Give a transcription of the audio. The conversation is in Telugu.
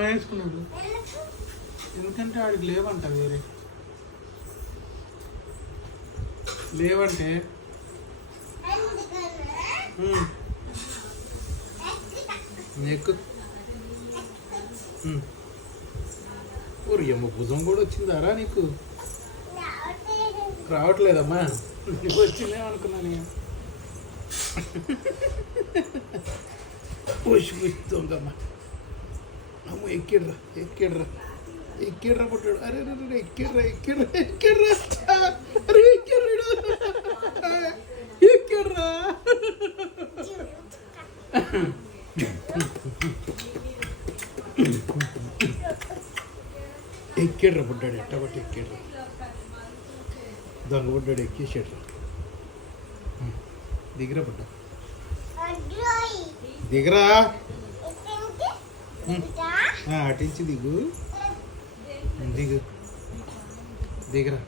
వేసుకున్నాడు. ఎందుకంటే వాడికి లేవంట, వేరే లేవంటే ఎక్కు. ఊరి అమ్మ భుజం కూడా వచ్చిందారా నీకు? రావట్లేదమ్మా, నీకు వచ్చిందేమనుకున్నా నేను. దొంగమ్మ అమ్మ ఎక్కిడ్రా ఎక్కిడ్రా ఎక్కిడ్రా పుట్టాడు. అరే అరే ఎక్కిడ్రా ఎక్కిడ్రా ఎక్కిడ్రా అరే ఎక్కిడ్రాడు ఎక్కిడ్రా ఎక్కిడ్రా పుట్టాడు. ఎట్టబట్టి ఎక్కిడ్రా దొంగ పుట్టాడు, ఎక్కేసాడ్రా. దిగిరా పుట్ట దిగరా, అటించి దిగు దిగు దిగరా.